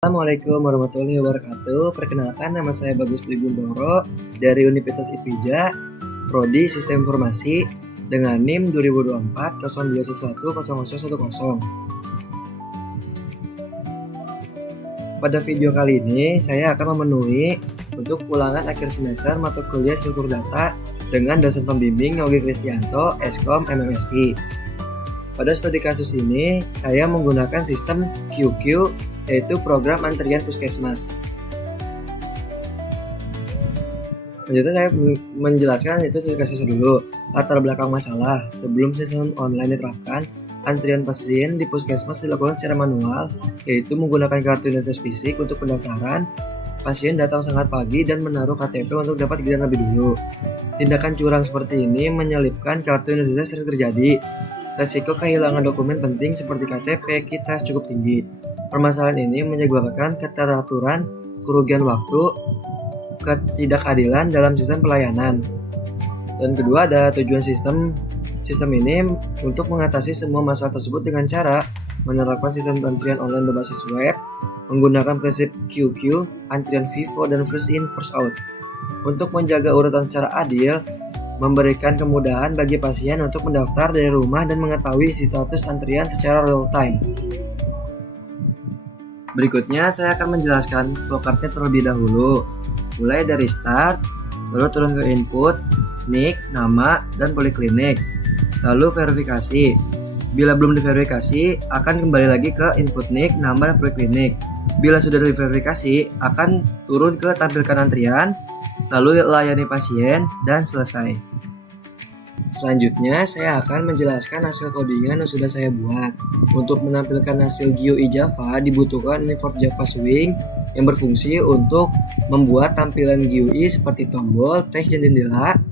Assalamualaikum warahmatullahi wabarakatuh. Perkenalkan, nama saya Bagus Dwi Guntoro dari Universitas IPIJA, Prodi Sistem Informasi dengan NIM 2024 0211 0010. Pada video kali ini, saya akan memenuhi untuk ulangan akhir semester mata kuliah struktur data dengan dosen pembimbing Yogi Kristianto, Eskom MMSI. Pada studi kasus ini, saya menggunakan sistem QQ, yaitu program antrian puskesmas. Selanjutnya saya menjelaskan itu studi kasus dulu. Latar belakang masalah, sebelum sistem online diterapkan, antrian pasien di puskesmas dilakukan secara manual, yaitu menggunakan kartu identitas fisik untuk pendaftaran. Pasien datang sangat pagi dan menaruh KTP untuk dapat giliran lebih dulu. Tindakan curang seperti ini menyelipkan kartu identitas sering terjadi. Resiko kehilangan dokumen penting seperti KTP kita cukup tinggi. Permasalahan ini menyebabkan keteraturan, kerugian waktu, ketidakadilan dalam sistem pelayanan. Dan kedua, ada tujuan sistem ini untuk mengatasi semua masalah tersebut dengan cara menerapkan sistem antrian online berbasis web, menggunakan prinsip QQ, antrian FIFO, dan first in, first out. Untuk menjaga urutan secara adil, memberikan kemudahan bagi pasien untuk mendaftar dari rumah dan mengetahui status antrian secara real time. Berikutnya saya akan menjelaskan flowchartnya terlebih dahulu, mulai dari start, lalu turun ke input, NIK, nama, dan poliklinik, lalu verifikasi. Bila belum diverifikasi, akan kembali lagi ke input NIK, nama, dan poliklinik. Bila sudah diverifikasi, akan turun ke tampilkan antrian, lalu layani pasien, dan selesai. Selanjutnya, saya akan menjelaskan hasil codingan yang sudah saya buat. Untuk menampilkan hasil GUI Java, dibutuhkan import Java Swing yang berfungsi untuk membuat tampilan GUI seperti tombol, teks, dan jendela.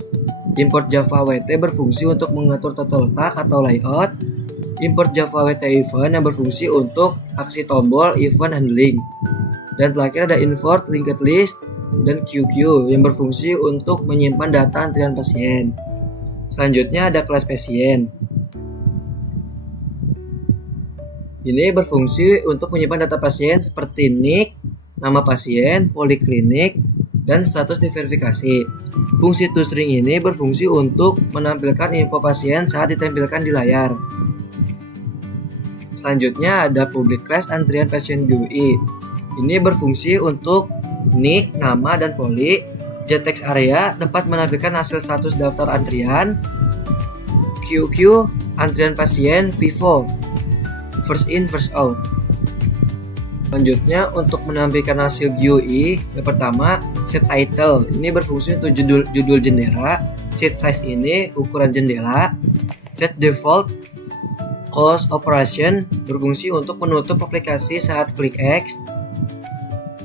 Import Java WT berfungsi untuk mengatur tata letak atau layout. Import Java WT Event yang berfungsi untuk aksi tombol, event handling. Dan terakhir ada import linked list dan QQ yang berfungsi untuk menyimpan data antrian pasien. Selanjutnya ada kelas pasien. Ini berfungsi untuk menyimpan data pasien seperti NIK, nama pasien, poliklinik, dan status diverifikasi. Fungsi toString ini berfungsi untuk menampilkan info pasien saat ditampilkan di layar. Selanjutnya ada public class antrian pasien GUI. Ini berfungsi untuk NIK, nama, dan poli. JText area tempat menampilkan hasil status daftar antrian. QQ antrian pasien FIFO, first in first out. Selanjutnya untuk menampilkan hasil GUI, yang pertama set title, ini berfungsi untuk judul jendela. Set size ini ukuran jendela. Set default close operation berfungsi untuk menutup aplikasi saat klik X.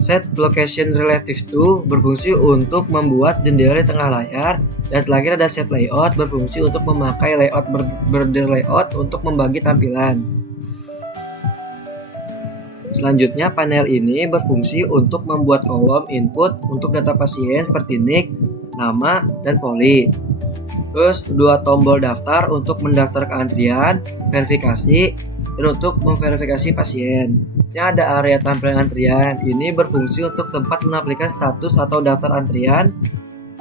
Set location relative to berfungsi untuk membuat jendela di tengah layar. Dan terakhir ada set layout berfungsi untuk memakai layout border layout untuk membagi tampilan. Selanjutnya panel ini berfungsi untuk membuat kolom input untuk data pasien seperti NIK, nama, dan poli. Terus dua tombol daftar untuk mendaftar ke antrian, verifikasi, dan untuk memverifikasi pasien. Ada area tampilan antrian, ini berfungsi untuk tempat menampilkan status atau daftar antrian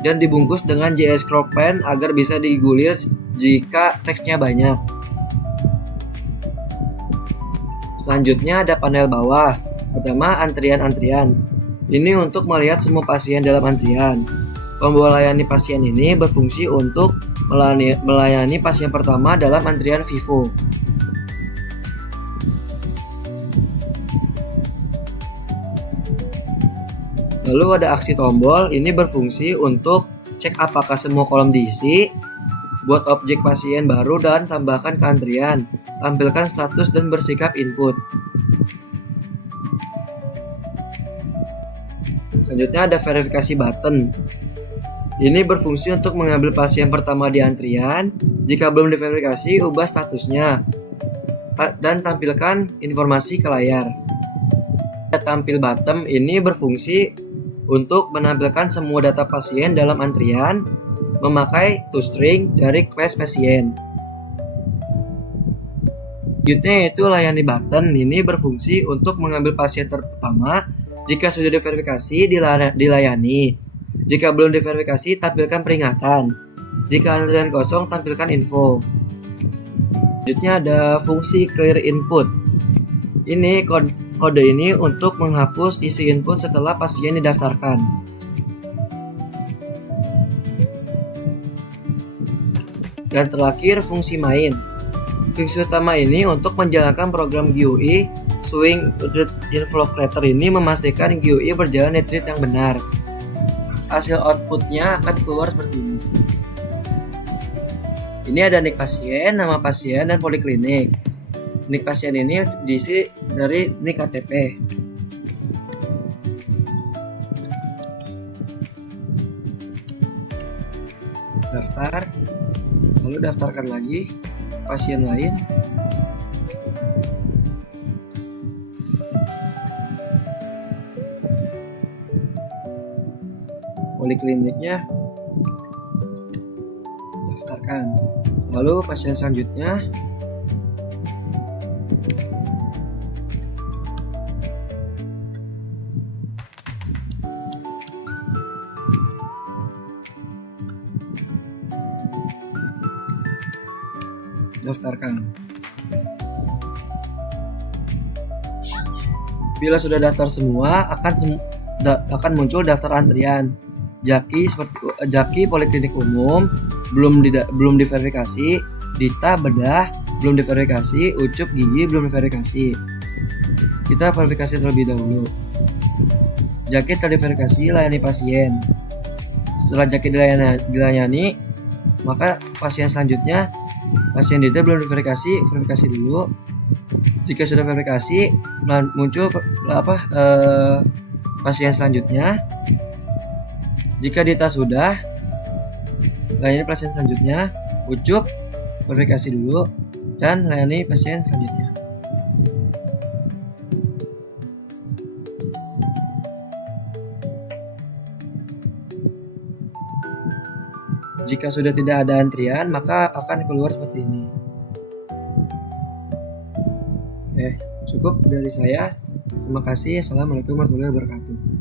dan dibungkus dengan JS Crowdpen agar bisa digulir jika teksnya banyak. Selanjutnya ada panel bawah. Pertama antrian. Ini untuk melihat semua pasien dalam antrian. Tombol layani pasien ini berfungsi untuk melayani pasien pertama dalam antrian FIFO. Lalu ada aksi tombol, ini berfungsi untuk cek apakah semua kolom diisi, buat objek pasien baru dan tambahkan ke antrian, tampilkan status dan bersikap input. Selanjutnya ada verifikasi button. Ini berfungsi untuk mengambil pasien pertama di antrian, jika belum diverifikasi ubah statusnya, dan tampilkan informasi ke layar. Tampil bottom ini berfungsi untuk menampilkan semua data pasien dalam antrian memakai toString dari kelas pasien. Selanjutnya yaitu layani button. Ini berfungsi untuk mengambil pasien pertama. Jika sudah diverifikasi, dilayani. Jika belum diverifikasi, tampilkan peringatan. Jika antrian kosong, tampilkan info. Selanjutnya ada fungsi clear input. Ini kode ini untuk menghapus isi input setelah pasien didaftarkan. Dan terakhir fungsi main. Fungsi utama ini untuk menjalankan program GUI. Swing Inflow Creator ini memastikan GUI berjalan di thread yang benar. Hasil outputnya akan keluar seperti ini. Ini ada nik pasien, nama pasien, dan poliklinik. Nik pasien ini diisi dari nik KTP. Daftar, lalu daftarkan lagi pasien lain. Polikliniknya daftarkan. Lalu pasien selanjutnya daftarkan. Bila sudah daftar semua, akan muncul daftar antrian. Jaki poliklinik umum belum diverifikasi, Dita bedah belum diverifikasi, Ucup gigi belum diverifikasi. Kita verifikasi terlebih dahulu. Jaki terdiverifikasi, layani pasien. Setelah Jaki dilayani, maka pasien selanjutnya, pasien Dita belum diverifikasi, verifikasi dulu. Jika sudah verifikasi, muncul pasien selanjutnya. Jika Dita sudah, layani pasien selanjutnya. Ucup verifikasi dulu dan layani pasien selanjutnya. Jika sudah tidak ada antrian, maka akan keluar seperti ini. Oke, cukup dari saya. Terima kasih. Assalamualaikum warahmatullahi wabarakatuh.